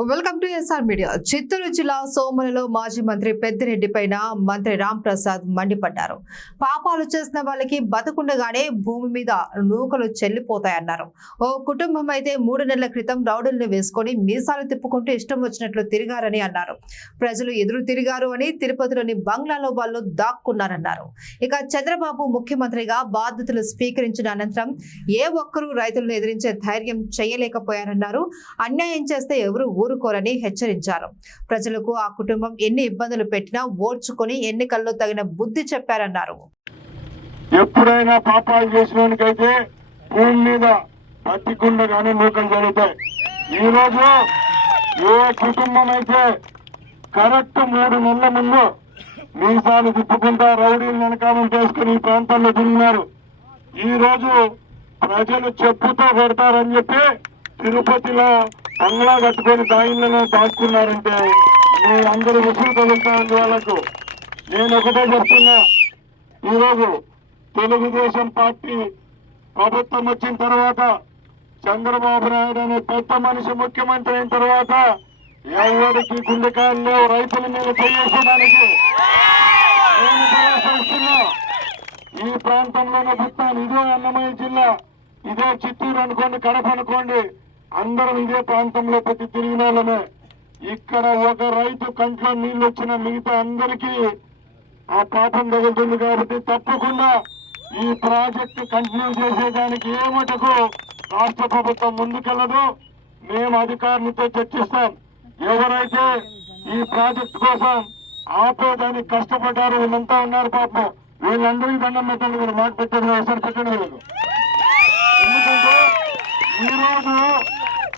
Welcome to SR media Chittoor జిల్లా సోమలలో మాజీ మంత్రి పెద్దిరెడ్డి పైన మంత్రి రామ్ ప్రసాద్ మండిపడ్డారు. పాపాలు చేసిన వాళ్ళకి బతకుండగానే భూమి మీద నూకలు చెల్లిపోతాయన్నారు. ఓ కుటుంబం అయితే మూడు నెలల క్రితం రౌడుల్ని వేసుకొని మీసాలు తిప్పుకుంటూ ఇష్టం వచ్చినట్లు తిరిగారని అన్నారు. ప్రజలు ఎదురు తిరిగారు అని తిరుపతిలోని బంగ్లాలో వాళ్ళు దాక్కున్నారన్నారు. ఇక చంద్రబాబు ముఖ్యమంత్రిగా బాధ్యతలు స్వీకరించిన అనంతరం ఏ ఒక్కరూ రైతులను ఎదిరించే ధైర్యం చేయలేకపోయారన్నారు. అన్యాయం చేస్తే ఎవరు ఊరుకోరని హెచ్చరించారు. ప్రజలకు ఆ కుటుంబం ఎన్ని ఇబ్బందులు పెట్టినా ఓర్చుకొని ఎన్నికల్లో తగిన బుద్ధి చెప్పారన్నారు. ఎప్పుడైనా పాపాలు చేసినకైతే భూమి మీద పట్టికుండగానే నూకలు జరుగుతాయి. ఈ రోజు ఏ కుటుంబం అయితే కరెక్ట్ మూడు నెలల ముందు మీసాలు తిప్పుకుంటా రౌడీలు వెనకాలం చేసుకుని ఈ ప్రాంతంలో తిన్నారు ఈ రోజు ప్రజలు చెప్పుతో కొడతారని చెప్పి తిరుపతిలో అంగళా కట్టుకొని దాయిలను దాక్కున్నారంటే మీరు అందరూ ముసుగు తగులుతారండి వాళ్ళకు. నేను ఒకటే చెప్తున్నా. ఈరోజు తెలుగుదేశం పార్టీ ప్రభుత్వం వచ్చిన తర్వాత చంద్రబాబు నాయుడు అనే పెద్ద మనిషి ముఖ్యమంత్రి అయిన తర్వాత ఎవరికి గుండెకాయలు రైతుల మీద చేయించడానికి నేను ఈ ప్రాంతంలోనే పుట్టాను. ఇదే అన్నమయ్య జిల్లా. ఇదే చిత్తూరు అనుకోండి కడప అనుకోండి. అందరం ఇదే ప్రాంతంలో ప్రతి తిరిగిన వాళ్ళమే. ఇక్కడ ఒక రైతు కంట్లో నీళ్ళు వచ్చిన మిగతా అందరికీ ఆ పాపం తగులుతుంది కాబట్టి తప్పకుండా ఈ ప్రాజెక్టు కంటిన్యూ చేసేదానికి ఏ మటుకు రాష్ట్ర ప్రభుత్వం ముందుకెళ్ళదు మేము అధికారులతో చర్చిస్తాం. ఎవరైతే ఈ ప్రాజెక్టు కోసం ఆపేదానికి కష్టపడ్డారు వీళ్ళంతా ఉన్నారు పాపం. వీళ్ళందరికీ దండం పెట్టండి మీరు మాట పెట్టండి ఒకసారి పెట్టండి వీళ్ళకు. ఎందుకంటే ఈ రోజు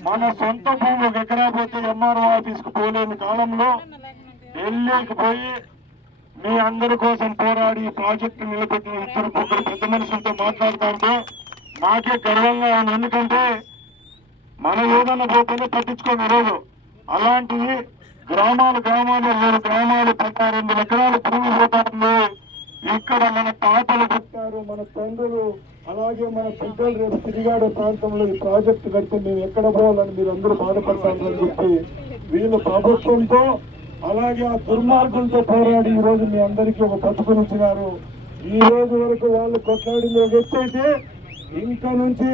మన సొంత భూమి ఒక ఎకరా పోతే ఎంఆర్ఓ ఆఫీస్కి పోలేని కాలంలో ఢిల్లీకి పోయి మీ అందరి కోసం పోరాడి ఈ ప్రాజెక్టు నిలబెట్టిన ఇద్దరు ముగ్గురు పెద్ద మనుషులతో మాట్లాడుతుంటే నాకే గర్వంగా ఉంది. ఎందుకంటే మనం ఏదన్నా పోతేనే పట్టించుకోని రోజు అలాంటివి గ్రామాలు గ్రామాలు మూడు గ్రామాలు పద్నాలుగు ఎకరాలు భూమి పోతారు ఇక్కడ మన తాతలు పుట్టారు మన తండ్రులు అలాగే మన పెద్దలు రేపు తిరిగాడు ప్రాంతంలో ఈ ప్రాజెక్టు కడితే మేము ఎక్కడ పోవాలని మీరు అందరూ బాధపడతారని చెప్పి వీళ్ళు ప్రభుత్వంతో అలాగే ఆ దుర్మార్గంతో పోరాడి ఈ రోజు మీ అందరికీ ఒక బతుకునిచ్చినారు ఈ రోజు వరకు వాళ్ళు కొట్లాడింది ఒక ఎత్తు అయితే ఇంకా నుంచి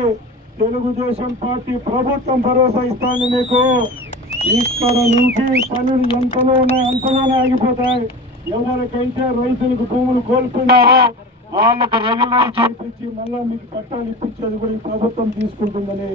తెలుగుదేశం పార్టీ ప్రభుత్వం భరోసా ఇస్తాను మీకు. ఇక్కడ నుంచి పనులు ఎంతలో ఉన్నాయి అంతలోనే ఆగిపోతాయి. ఎవరికైతే రైతులకు భూములు కోల్పోయినారో వాళ్ళకు రెగ్యులర్ చేపించి మళ్ళా మీకు పట్టాలు ఇప్పించేది కూడా ఈ ప్రభుత్వం తీసుకుంటుందని